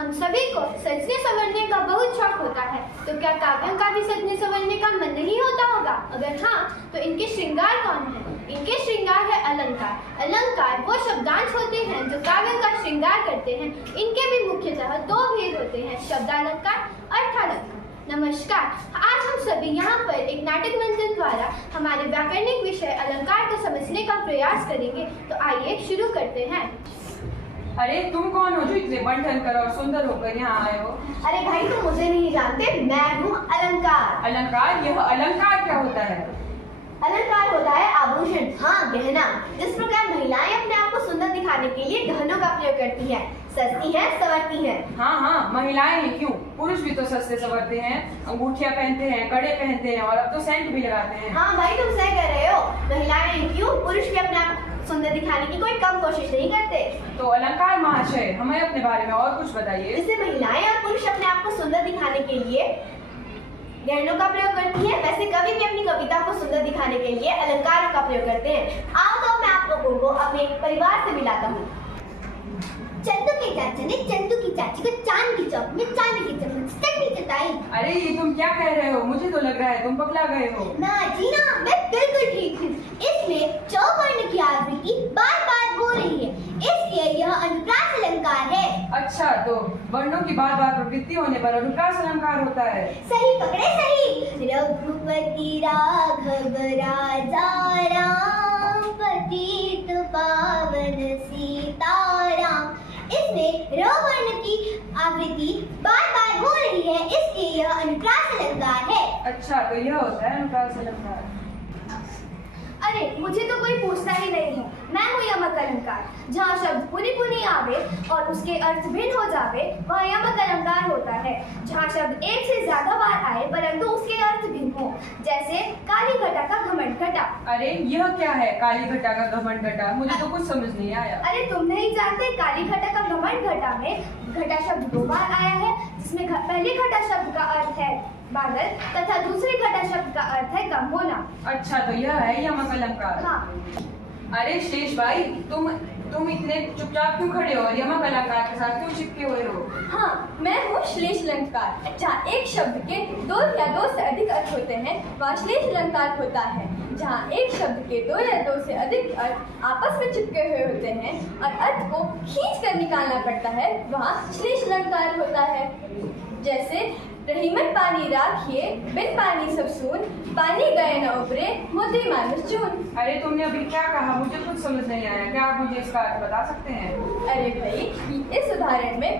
हम सभी को सजने संवरने का बहुत शौक होता है, तो क्या काव्यों का भी सजने संवरने का मन नहीं होता होगा? अगर हाँ, तो इनके श्रृंगार कौन है? इनके श्रृंगार है अलंकार। अलंकार वो शब्दांश होते हैं जो काव्यों का श्रृंगार करते हैं। इनके भी मुख्यतः दो भेद होते हैं, शब्दालंकार, अर्थालंकार। नमस्कार, आज हम सभी यहाँ पर एक नाटक मंचन द्वारा हमारे व्याकरणिक विषय अलंकार को समझने का प्रयास करेंगे। तो आइए शुरू करते हैं। अरे तुम कौन हो जो इतने बन कर और सुंदर होकर यहाँ आए हो? अरे भाई, तुम मुझे नहीं जानते, मैं हूँ अलंकार। अलंकार? यह अलंकार क्या होता है? अलंकार होता है आभूषण, हाँ गहना। जिस प्रकार महिलाएं अपने आप को सुंदर दिखाने के लिए गहनों का प्रयोग करती हैं, सजती हैं, संवरती हैं। हाँ, महिलाएं हैं क्यों, पुरुष भी तो सजते संवरते हैं, अंगूठियां पहनते हैं, कड़े पहनते हैं और अब तो सेंट भी लगाते हैं। हाँ भाई, तुम सही कह रहे हो। महिलाएं हैं क्यों, पुरुष भी अपने आप सुंदर दिखाने की कोई कम कोशिश नहीं करते। तो अलंकार महाशय, हमें अपने बारे में और कुछ बताइए। जैसे महिलाएं और पुरुष अपने आप को सुंदर दिखाने के लिए गहनों का प्रयोग करती है, वैसे कवि भी अपनी कविता को सुंदर दिखाने के लिए अलंकारों का प्रयोग करते हैं। आओ तो मैं आप लोगों को अपने परिवार से मिलाता हूँ। चंदू के चाचा ने चंदू की चाची को चांद की चौक में चांदी की चम्मच चटनी चटाई। अरे ये तुम क्या कह रहे हो? मुझे तो लग रहा है तुम पगला गए हो। ना जी ना, मैं बिल्कुल ठीक हूँ। इसमें चौवर्ण की आवृत्ति बार-बार हो रही है, इसलिए यह अनुप्रास अलंकार है। अच्छा, तो वर्णों की बार-बार प्रवृत्ति होने पर अनुप्रास अलंकार होता है। सही पकड़े, सही। रघुपति राघव राजा राम, पतित पावन सीताराम। इसमें र वर्ण की आवृत्ति बार-बार हो रही है, इसलिए यह अनुप्रास अलंकार है। अच्छा, तो यह होता है अनुप्रास अलंकार। अरे मुझे तो कोई पूछता ही नहीं है, मैं हूँ यमक अलंकार। जहाँ शब्द पुनि पुनि आवे और उसके अर्थ भिन्न हो जावे, वह यमक अलंकार होता है। जहाँ शब्द एक से ज्यादा बार आए परंतु उसके अर्थ भिन्न हो, जैसे काली घटा का घमंड घटा। अरे यह क्या है, काली घटा का घमंड घटा? मुझे तो कुछ समझ नहीं आया। अरे तुम नहीं जानते, काली घटा का घमंड घटा में घटा शब्द दो बार आया है, जिसमें पहले घटा शब्द का अर्थ है बादल तथा दूसरे घटा शब्द का अर्थ है कम होना। अच्छा, तो यह है यमक अलंकार। हाँ। अरे शेष भाई, तुम इतने चुपचाप क्यों खड़े हो और यमक अलंकार के साथ क्यों चिपके हुए हो? हाँ, मैं हूँ श्लेष अलंकार। जहाँ एक शब्द के दो या दो से अधिक अर्थ होते हैं, वहाँ श्लेष अलंकार होता है। जहाँ एक शब्द के दो या दो से अधिक अर्थ आपस में चिपके हुए होते हैं और अर्थ को खींच कर निकालना पड़ता है, वहाँ श्लेष अलंकार होता है। जैसे रहीमन पानी राखिए, बिन पानी सब सून, पानी गए न उबरे, मोती मानुष चून। अरे तुमने अभी क्या कहा? मुझे कुछ समझ नहीं आया। क्या आप मुझे इसका अर्थ बता सकते हैं? अरे भाई, इस उदाहरण में